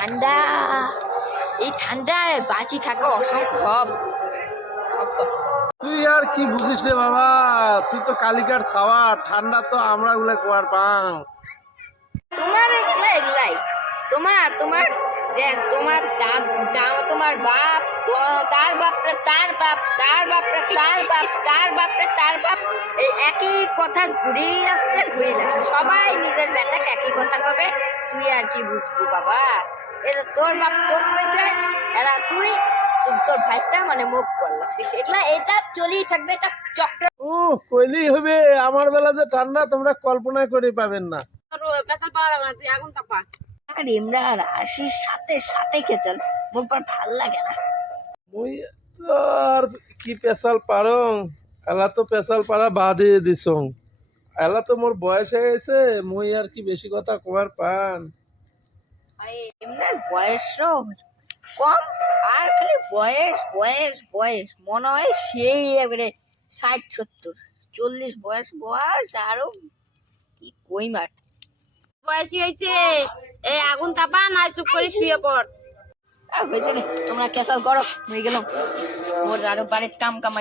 ঠান্ডা, এই ঠান্ডায় বাঁচি থাকা অসম্ভব। তুই আর কি বুঝিস রে বাবা, তুই তো কালিকার ছাওয়া, ঠান্ডা তো আমরা গুলা কুয়ার পাং। তোমার এগুলাই তোমার তোমার যে তোমার তোমার বাপ তার বাপরে তার বাপ তার বাপরে তার বাপ তার বাপরে তার বাপ, এই একই কথা ঘুরেই আসছে সবাই নিজের বেটাকে একই কথা কবে। তুই আর কি বুঝবো বাবা, এই যে তোর বাপ তোর কইছে, এরা তুই তোর ভাইটা মানে মুখ বল লাগছে, সেগুলা এটা চলেই থাকবে, এটা চক্র। ও কইলেই হবে, আমার বেলা যে ঠান্ডা তোমরা কল্পনা করে পাবেন না। আগুন তাপা আর ইমরান আশির সাথে সাথে খেচল, মুখ পর ভাল লাগে না। মুই তো আর কি পেশাল পারং, এলা তো পেশাল পারা বাদে দিছং। এলা তো মোর বয়স হয়ে গেছে, মুই আর কি বেশি কথা কবার পান। ইমরান বয়সও কম, আর খালি বয়স বয়স বয়স, মনে হয় সেই এবারে 60-70-40 বয়স বয়স, আরো কি কই মাঠ বয়সী হয়েছে, এই আগুন তাপা না চুপ করে শুয়ে পড়। হয়েছে রে, তোমরা কেসাল করো, হয়ে গেলাম মোর আরো বাড়ির কাম কামাই।